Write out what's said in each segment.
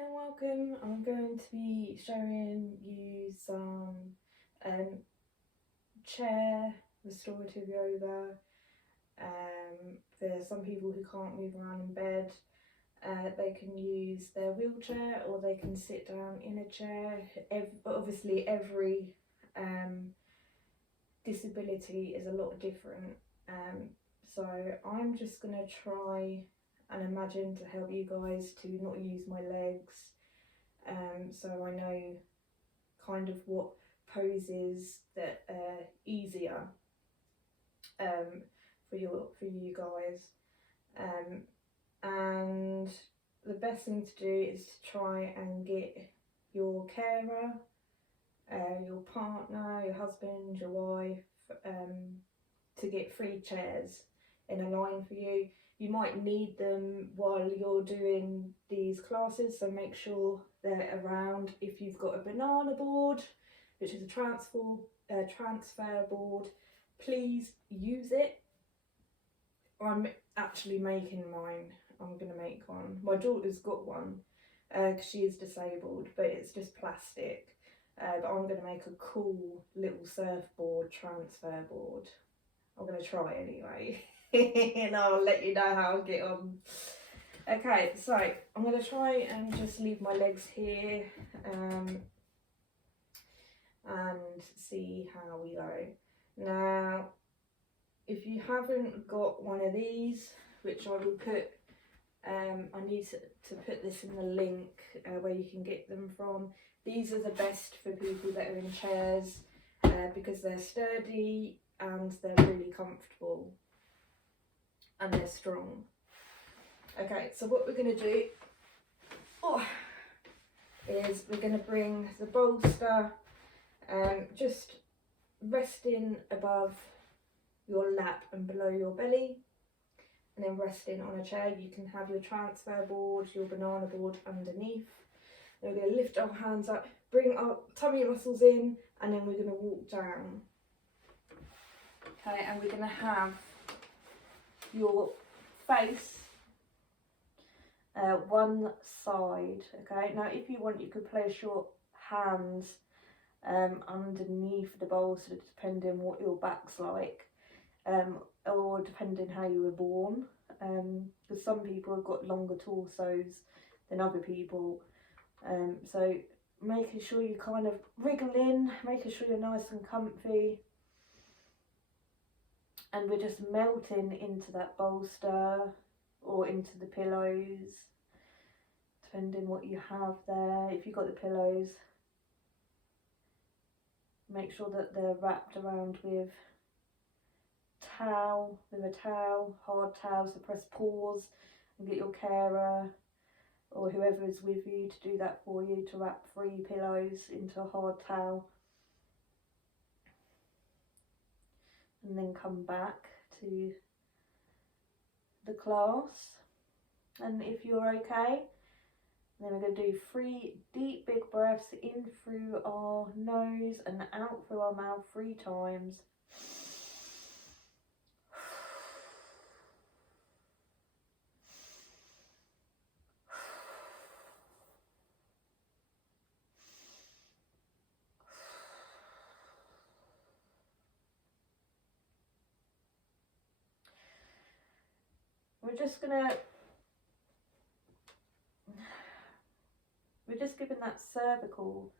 and welcome. I'm going to be showing you some chair restorative yoga. For some people who can't move around in bed, they can use their wheelchair or they can sit down in a chair. Obviously every disability is a lot different, so I'm just going to try and imagine to help you guys to not use my legs, so I know kind of what poses that are easier for you guys, and the best thing to do is to try and get your carer, your partner, your husband, your wife, to get 3 chairs in a line for you. You might need them while you're doing these classes, so make sure they're around. If you've got a banana board, which is a transfer board, please use it. I'm actually making mine. I'm going to make one. My daughter's got one because she is disabled, but it's just plastic. But I'm going to make a cool little surfboard transfer board. I'm going to try anyway. And I'll let you know how I get on. Okay, so I'm going to try and just leave my legs here and see how we go. Now, if you haven't got one of these, which I will put, I need to put this in the link where you can get them from. These are the best for people that are in chairs because they're sturdy and they're really comfortable and they're strong. Okay, so what we're going to do is we're going to bring the bolster just resting above your lap and below your belly, and then resting on a chair. You can have your transfer board, your banana board underneath. Then we're going to lift our hands up, bring our tummy muscles in, and then we're going to walk down. Okay, and we're going to have your face one side. Okay, now if you want, you could place your hands underneath the bolster, depending what your back's like, or depending how you were born, because some people have got longer torsos than other people, so making sure you kind of wriggle in, making sure you're nice and comfy, and we're just melting into that bolster or into the pillows, depending what you have there. If you've got the pillows, make sure that they're wrapped around with a towel, hard towel, so press pause and get your carer or whoever is with you to do that for you, to wrap 3 pillows into a hard towel, and then come back to the class. And if you're okay, then we're going to do 3 deep big breaths in through our nose and out through our mouth 3 times. We're just giving that cervical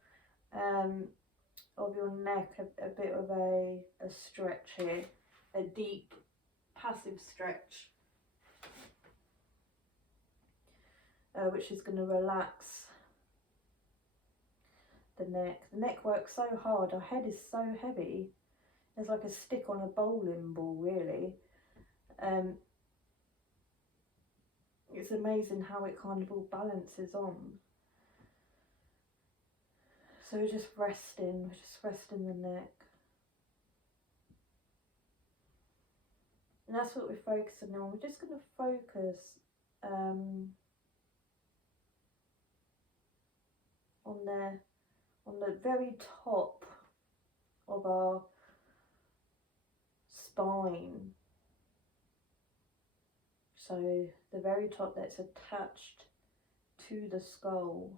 of your neck a bit of a stretch here, a deep passive stretch, which is going to relax the neck. The neck works so hard, our head is so heavy, it's like a stick on a bowling ball really. It's amazing how it kind of all balances on. So we're just resting the neck. And that's what we're focusing on. We're just going to focus on the very top of our spine. So the very top that's attached to the skull.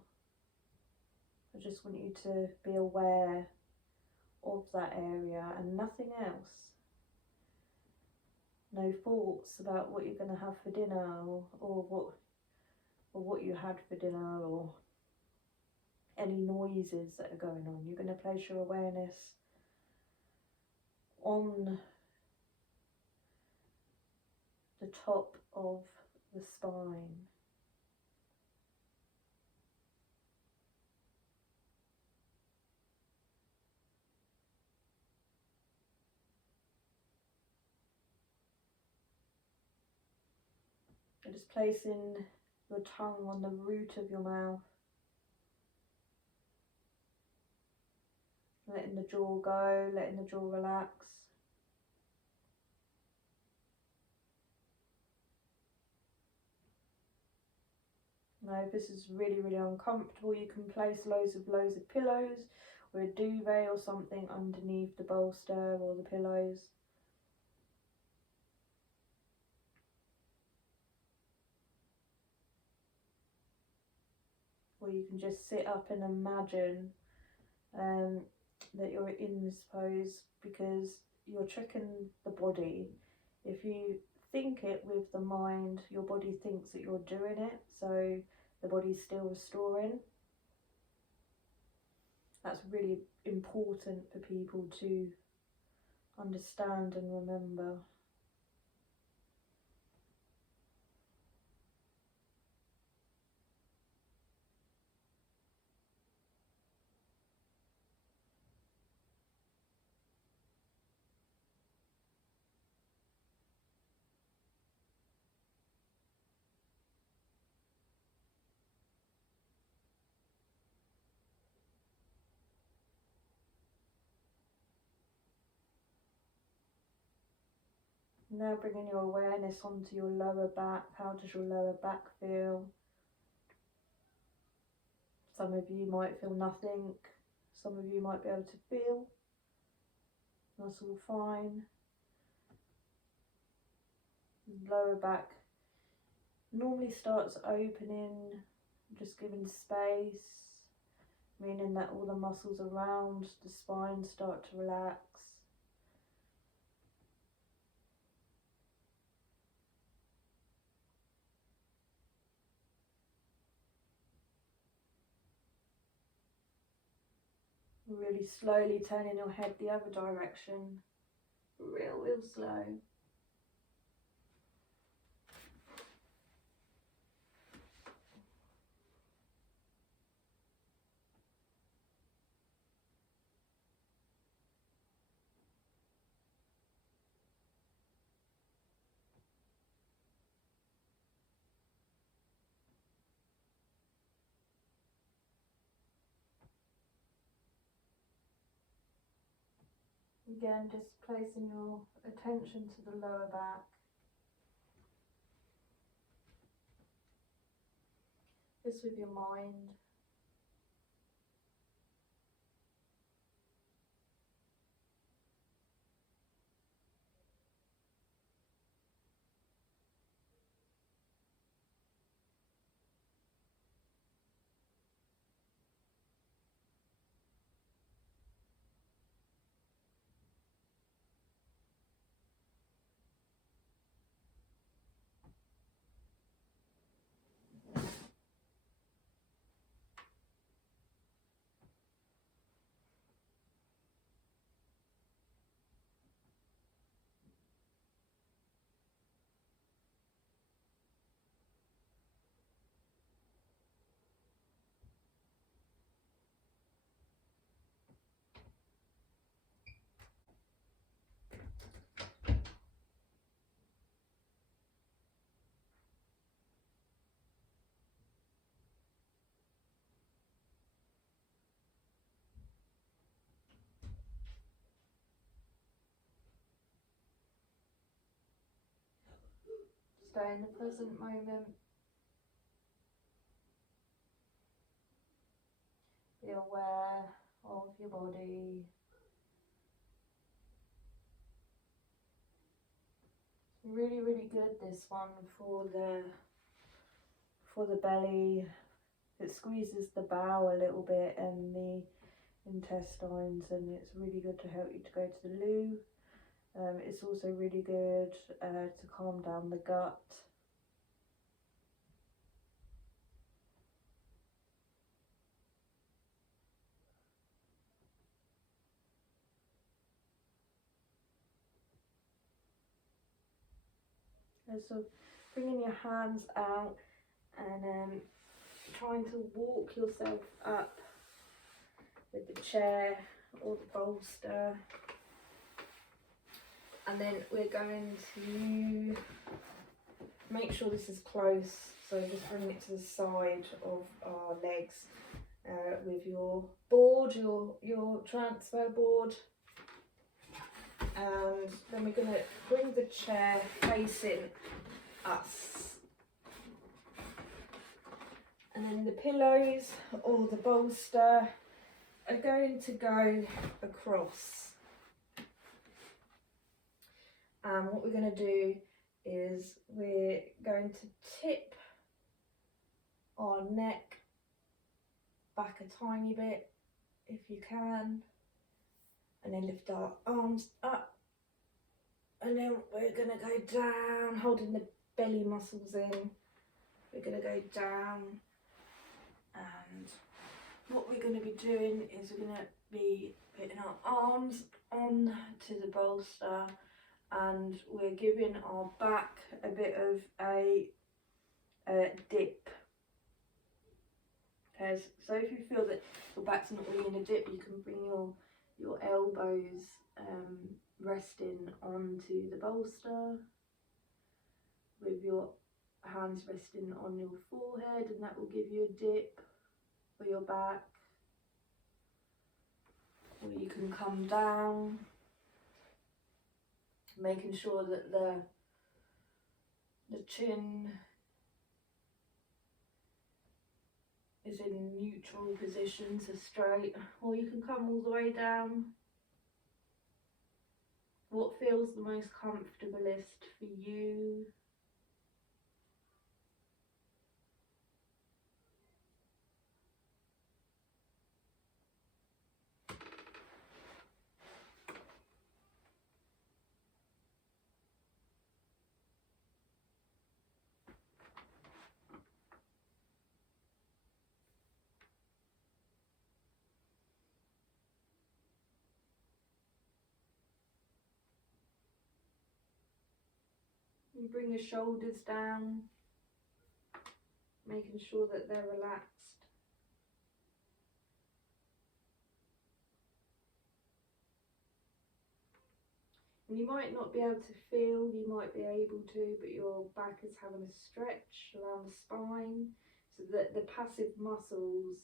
I just want you to be aware of that area and nothing else. No thoughts about what you're going to have for dinner, or what you had for dinner, or any noises that are going on. You're going to place your awareness on the top of the spine. And just placing your tongue on the root of your mouth. Letting the jaw go, letting the jaw relax. Now if this is really, really uncomfortable, you can place loads of pillows or a duvet or something underneath the bolster or the pillows. Or you can just sit up and imagine that you're in this pose, because you're tricking the body. If you think it with the mind, your body thinks that you're doing it, so the body's still restoring. That's really important for people to understand and remember. Now bringing your awareness onto your lower back. How does your lower back feel? Some of you might feel nothing. Some of you might be able to feel. That's all fine. Lower back normally starts opening, just giving space, meaning that all the muscles around the spine start to relax. Really slowly turning your head the other direction, real slow. Again, just placing your attention to the lower back. Just with your mind. Stay in the present moment. Be aware of your body. Really, really good, this one, for the belly, It squeezes the bowel a little bit and the intestines, and it's really good to help you to go to the loo. It's also really good to calm down the gut. So bringing your hands out and trying to walk yourself up with the chair or the bolster, and then we're going to make sure this is close, so just bring it to the side of our legs with your board, your transfer board, and then we're going to bring the chair facing us, and then the pillows or the bolster are going to go across. And what we're going to do is we're going to tip our neck back a tiny bit if you can, and then lift our arms up, and then we're going to go down, holding the belly muscles in. We're going to go down, and what we're going to be doing is we're going to be putting our arms on to the bolster, and we're giving our back a bit of a dip. So if you feel that your back's not really in a dip, you can bring your elbows resting onto the bolster with your hands resting on your forehead, and that will give you a dip for your back. Or you can come down, making sure that the chin is in neutral position, so straight, or you can come all the way down. What feels the most comfortablest for you? And bring the shoulders down, making sure that they're relaxed. And you might not be able to feel, you might be able to, but your back is having a stretch around the spine, so that the passive muscles,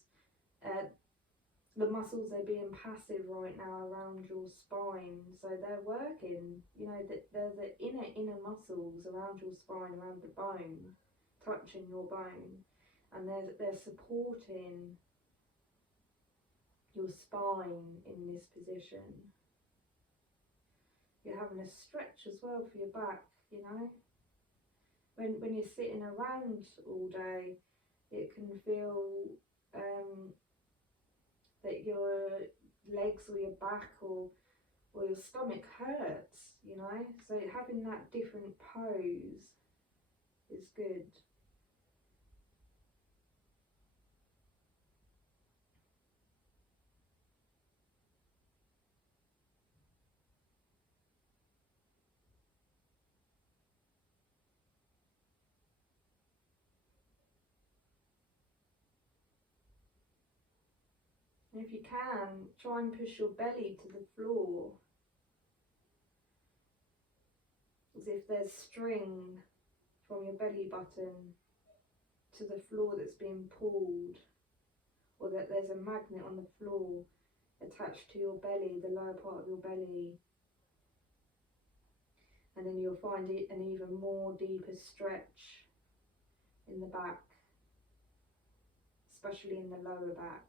the muscles are being passive right now around your spine, so they're working, you know, that they're the inner muscles around your spine, around the bone, touching your bone, and they're supporting your spine in this position. You're having a stretch as well for your back, you know. When you're sitting around all day, it can feel that your legs or your back or your stomach hurts, you know. So having that different pose is good. And if you can, try and push your belly to the floor, as if there's string from your belly button to the floor that's being pulled, or that there's a magnet on the floor attached to your belly, the lower part of your belly. And then you'll find it an even more deeper stretch in the back, especially in the lower back.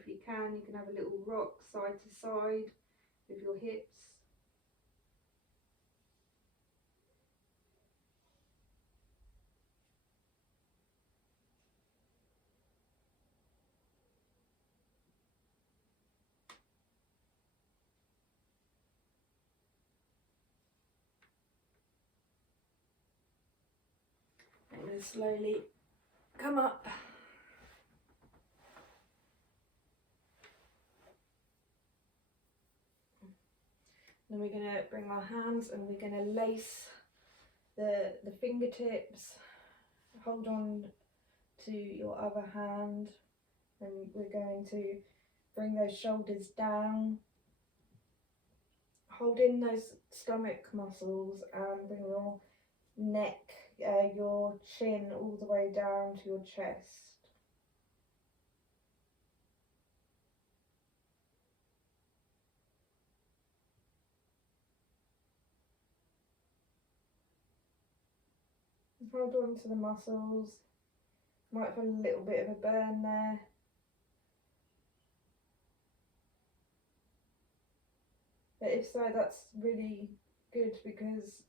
if you can have a little rock side to side with your hips. I'm going to slowly come up. Then we're going to bring our hands and we're going to lace the fingertips. Hold on to your other hand, and we're going to bring those shoulders down. Hold in those stomach muscles and bring your neck, your chin all the way down to your chest. Hold on to the muscles. Might feel a little bit of a burn there. But if so, that's really good because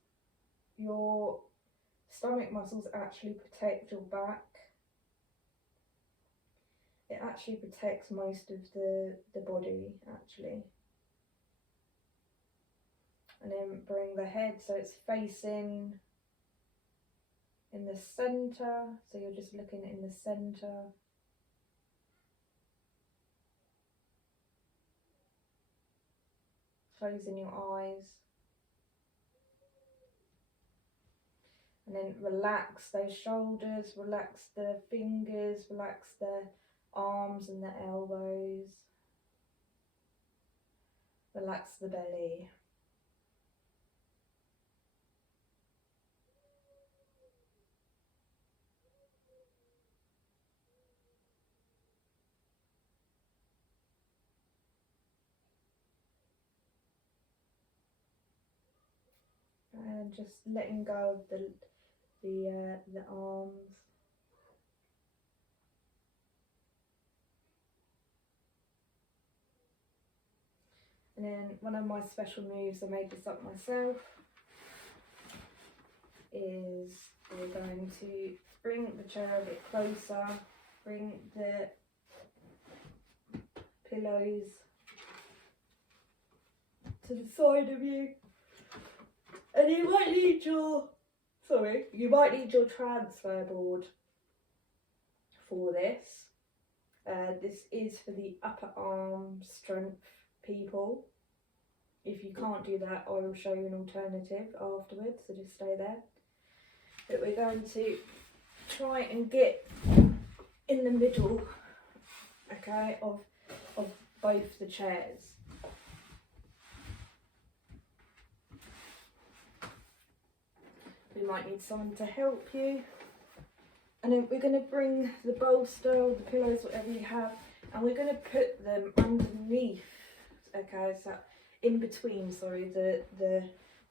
your stomach muscles actually protect your back. It actually protects most of the body, actually. And then bring the head so it's facing in the centre, so you're just looking in the centre. Closing your eyes. And then relax those shoulders, relax the fingers, relax the arms and the elbows. Relax the belly. And just letting go of the arms. And then one of my special moves, I made this up myself, is we're going to bring the chair a bit closer, bring the pillows to the side of you, and you might need your transfer board for this. This is for the upper arm strength people. If you can't do that, I will show you an alternative afterwards, so just stay there. But we're going to try and get in the middle, okay, of both the chairs. We might need someone to help you. And then we're going to bring the bolster or the pillows, whatever you have, and we're going to put them underneath, okay, so in between, sorry, the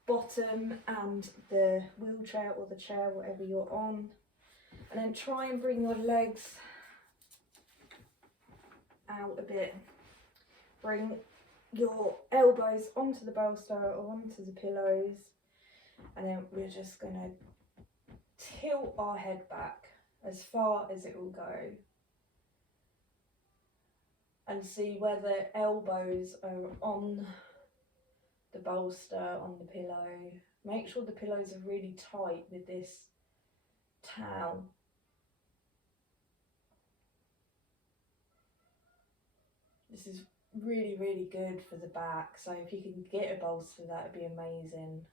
bottom and the wheelchair or the chair, whatever you're on. And then try and bring your legs out a bit. Bring your elbows onto the bolster or onto the pillows. And then we're just going to tilt our head back as far as it will go. And see where the elbows are on the bolster, on the pillow. Make sure the pillows are really tight with this towel. This is really, really good for the back, so if you can get a bolster, that would be amazing.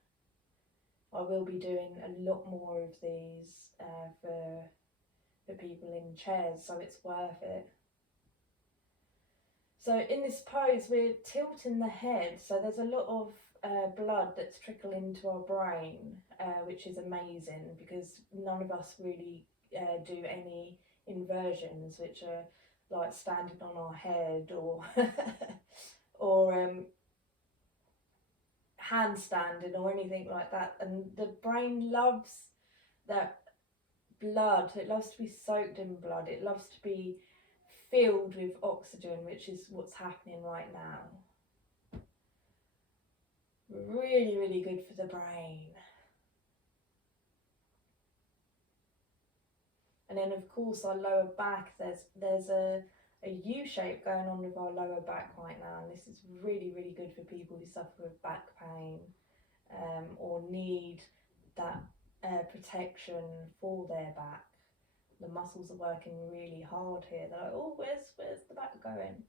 I will be doing a lot more of these for people in chairs, so it's worth it. So in this pose, we're tilting the head, so there's a lot of blood that's trickling into our brain, which is amazing because none of us really do any inversions, which are like standing on our head or or handstanding or anything like that. And the brain loves that blood. It loves to be soaked in blood. It loves to be filled with oxygen, which is what's happening right now. Really, really good for the brain. And then of course our lower back, there's a U shape going on with our lower back right now, and this is really, really good for people who suffer with back pain or need that protection for their back. The muscles are working really hard here. They're like, oh, where's the back going?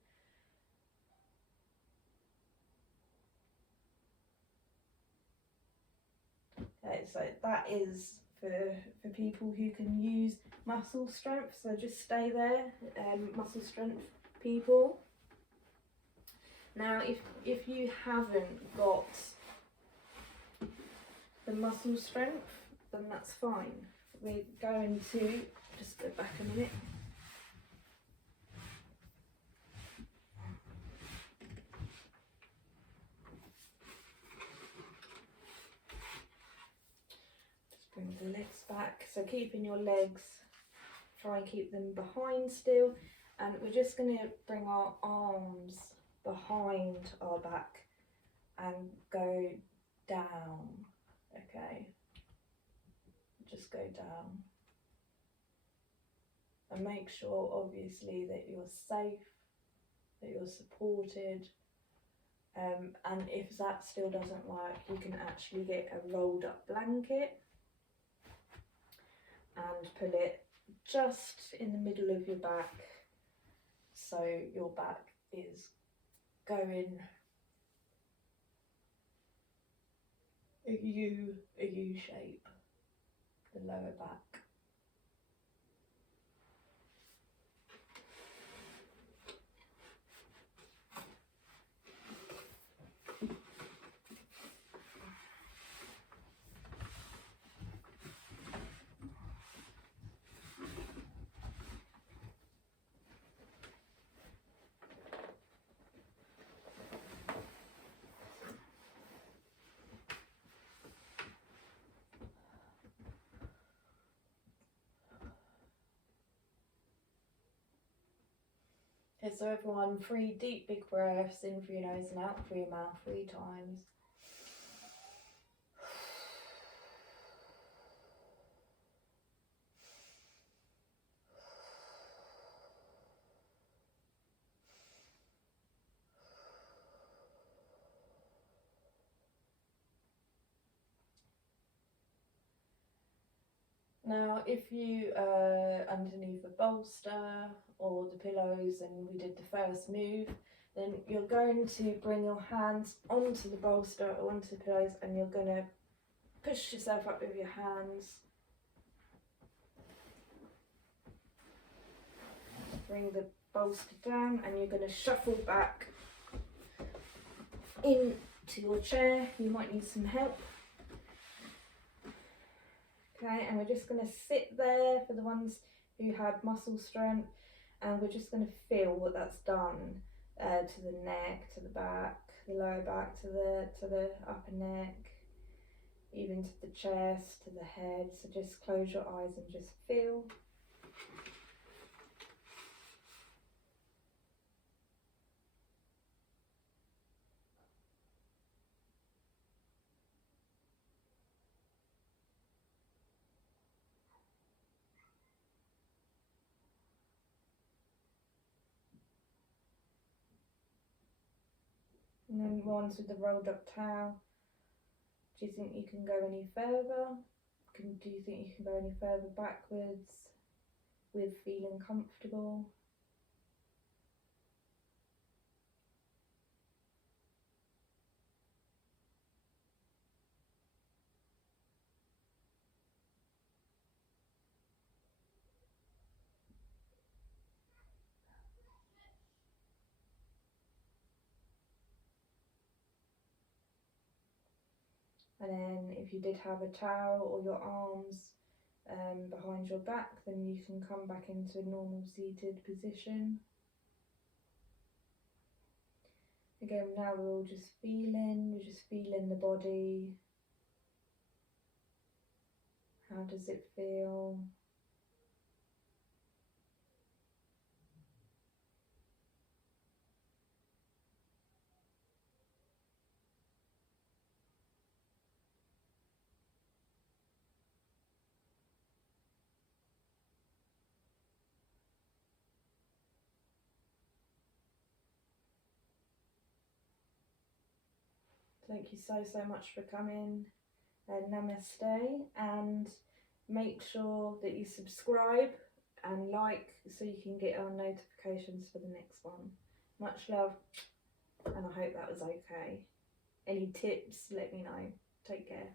Okay, so that is for people who can use muscle strength. So just stay there, muscle strength people. Now, if you haven't got the muscle strength, then that's fine. We're going to just go back a minute. Just bring the legs back. So keeping your legs, try and keep them behind still. And we're just going to bring our arms behind our back and go down. Okay, just go down. And make sure obviously that you're safe, that you're supported, and if that still doesn't work, you can actually get a rolled up blanket and put it just in the middle of your back, so your back is going a U shape, the lower back. Okay, so everyone, 3 deep big breaths in through your nose and out through your mouth 3 times. Now, if you are underneath a bolster or the pillows and we did the first move, then you're going to bring your hands onto the bolster or onto the pillows, and you're going to push yourself up with your hands. Bring the bolster down, and you're going to shuffle back into your chair. You might need some help. Okay, and we're just going to sit there for the ones who had muscle strength, and we're just going to feel what that's done to the neck, to the back, the lower back, to the upper neck, even to the chest, to the head. So just close your eyes and just feel. And then ones with the rolled up towel. Do you think you can go any further? Do you think you can go any further backwards with feeling comfortable? And then if you did have a towel or your arms behind your back, then you can come back into a normal seated position. Again, now we're all just feeling, the body. How does it feel? thank you so much for coming. Namaste, and make sure that you subscribe and like so you can get our notifications for the next one. Much love, and I hope that was okay. Any tips, let me know. Take care.